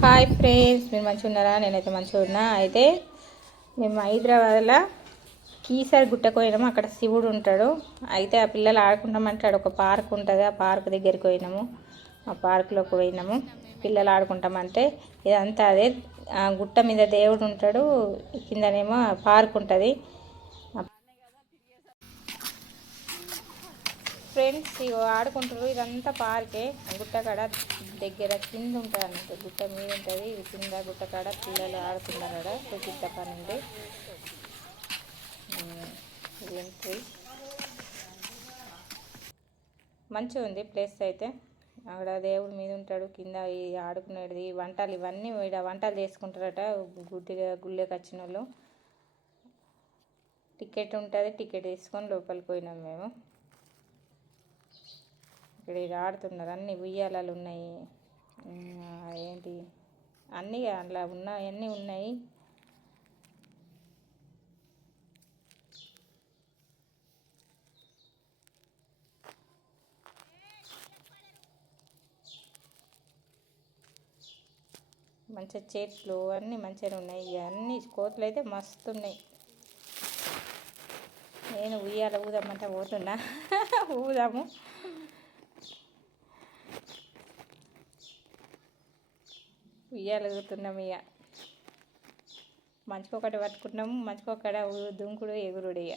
Hi friends మీరు మంచిగా ఉన్నారా నేనైతే మంచిగా ఉన్నా అయితే మేము హైదరాబాద్లో కీసర్ గుట్టకు పోయినాము. అక్కడ శివుడు ఉంటాడు. అయితే ఆ పిల్లలు ఆడుకుంటామంటాడు. ఒక పార్క్ ఉంటుంది. ఆ పార్క్ దగ్గరికి పోయినాము. ఆ పార్క్లోకి పోయినాము. పిల్లలు ఆడుకుంటామంటే ఇదంతా అదే. ఆ గుట్ట మీద దేవుడు ఉంటాడు. కిందనేమో పార్క్ ఉంటుంది. ఫ్రెండ్స్ ఇగో ఆడుకుంటారు ఇదంతా పార్కే. గుట్టకాడ దగ్గర కింద ఉంటుంది అన్నట్టు గుట్ట మీద ఉంటుంది. ఇది కింద గుట్ట కాడ పిల్లలు ఆడుతున్నారు ఆడ చూపిస్తా పని ఉంది. ఎంట్రీ. మంచిగా ఉంది ప్లేస్ అయితే. అక్కడ దేవుడి మీద ఉంటాడు కింద ఈ ఆడుకునేది వంటలు ఇవన్నీ ఈడ వంటలు చేసుకుంటారట గుడ్డిగా గుళ్ళకి వచ్చిన వాళ్ళు టికెట్ ఉంటుంది టికెట్ తీసుకొని లోపలికి పోయినాం మేము. ఇక్కడ ఇది ఆడుతున్నారు. అన్ని ఉయ్యాలలు ఉన్నాయి. ఏంటి? అన్నీ అలా ఉన్నాయి అన్నీ ఉన్నాయి. మంచిగా చెట్లు అన్నీ మంచిగా ఉన్నాయి. ఇక అన్ని కోతులు అయితే మస్తు ఉన్నాయి. నేను ఉయ్యాల ఊదామంటే పోతున్నా. ఊదాము. ఉయ్యాల ఊగుతున్నాం ఇక మంచుకొకటి పట్టుకున్నాము మంచికొకటి దుంకుడు ఎగురుడు ఇక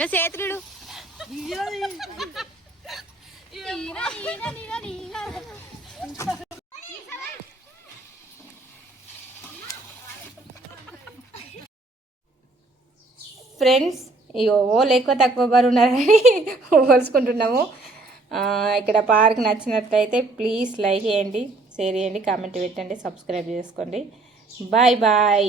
ఇంకా ఫ్రెండ్స్ ఇగో ఓళ్ళు ఎక్కువ తక్కువ బరువు ఉన్నారని పోల్చుకుంటున్నాము. ఇక్కడ పార్క్ నచ్చినట్లయితే ప్లీజ్ లైక్ చేయండి షేర్ చేయండి కామెంట్ పెట్టండి సబ్స్క్రైబ్ చేసుకోండి. Bye bye.